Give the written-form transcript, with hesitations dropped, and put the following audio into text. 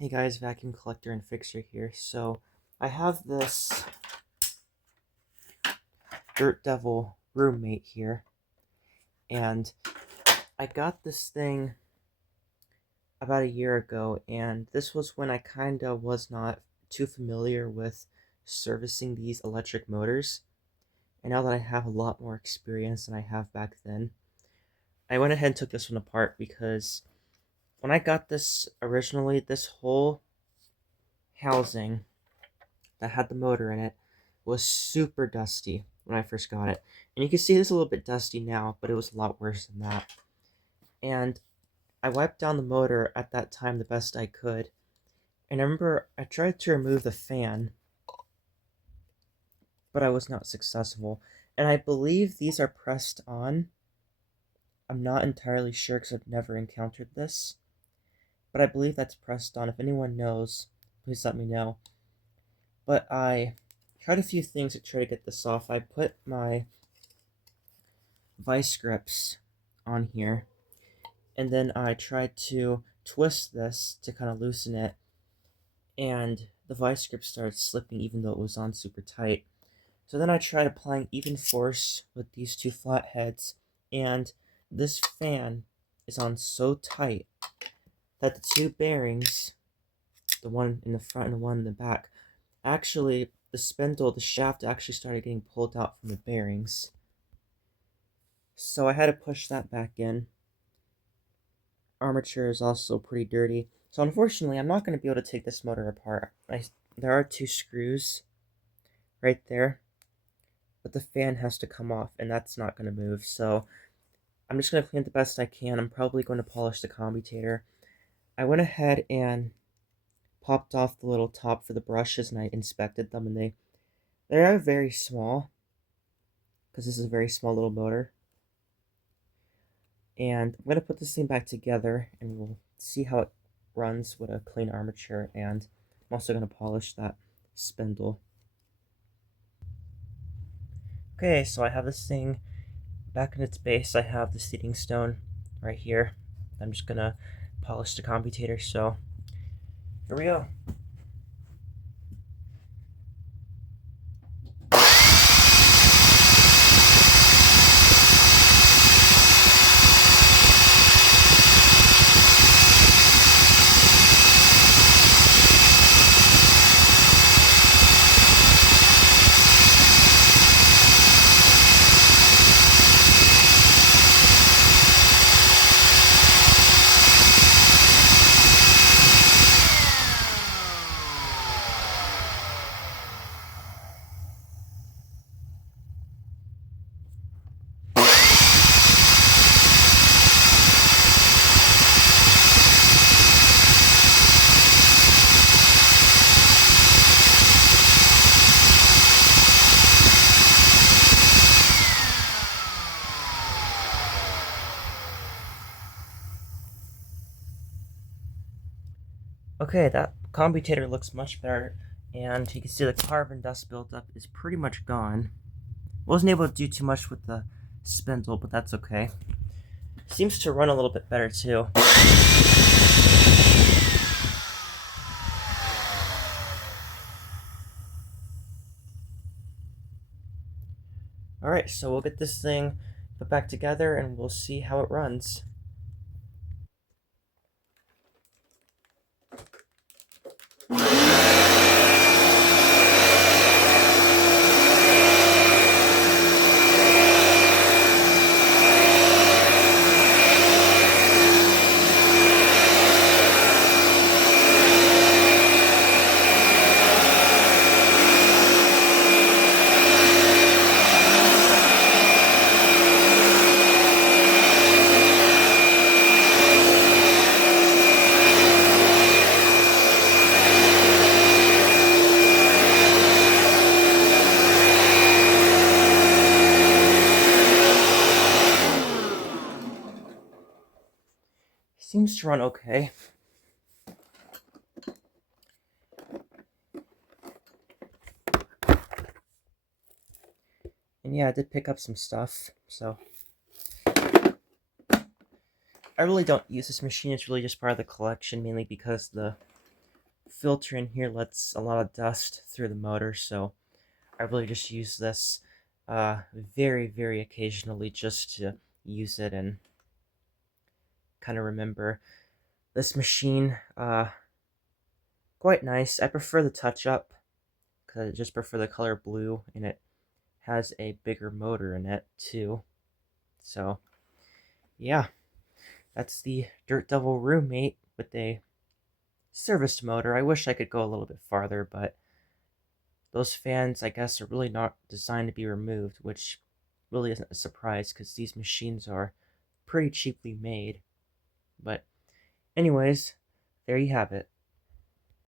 Hey guys, vacuum collector and fixer here. So I have this Dirt Devil roommate here, and I got this thing about a year ago, and this was when I kinda was not too familiar with servicing these electric motors. And now that I have a lot more experience than I have back then, I went ahead and took this one apart because when I got this originally, this whole housing that had the motor in it was super dusty when I first got it. And you can see it's a little bit dusty now, but it was a lot worse than that. And I wiped down the motor at that time the best I could. And I remember I tried to remove the fan, but I was not successful. And I believe these are pressed on. I'm not entirely sure because I've never encountered this, but I believe that's pressed on. If anyone knows, please let me know. But I tried a few things to try to get this off. I put my vice grips on here, and then I tried to twist this to kind of loosen it, and the vice grip started slipping even though it was on super tight. So then I tried applying even force with these two flatheads, and this fan is on so tight that the two bearings, the one in the front and the one in the back, actually the spindle, the shaft actually started getting pulled out from the bearings. So I had to push that back in. Armature is also pretty dirty. So unfortunately, I'm not going to be able to take this motor apart. There are two screws right there, but the fan has to come off, and that's not going to move. So I'm just going to clean it the best I can. I'm probably going to polish the commutator. I went ahead and popped off the little top for the brushes, and I inspected them, and they are very small, because this is a very small little motor. And I'm going to put this thing back together, and we'll see how it runs with a clean armature, and I'm also going to polish that spindle. Okay, so I have this thing back in its base. I have the seating stone right here. I'm just going to polish the commutator, so here we go. Okay, that commutator looks much better, and you can see the carbon dust buildup is pretty much gone. Wasn't able to do too much with the spindle, but that's okay. Seems to run a little bit better too. Alright, so we'll get this thing put back together and we'll see how it runs. Seems to run okay. And yeah, I did pick up some stuff, so I really don't use this machine. It's really just part of the collection, mainly because the filter in here lets a lot of dust through the motor, so I really just use this very, very occasionally just to use it and kind of remember this machine. Quite nice. I prefer the touch-up because I just prefer the color blue, and it has a bigger motor in it too. So yeah, that's the Dirt Devil Roommate with a serviced motor. I wish I could go a little bit farther, but those fans, I guess, are really not designed to be removed, which really isn't a surprise because these machines are pretty cheaply made. But anyways, there you have it.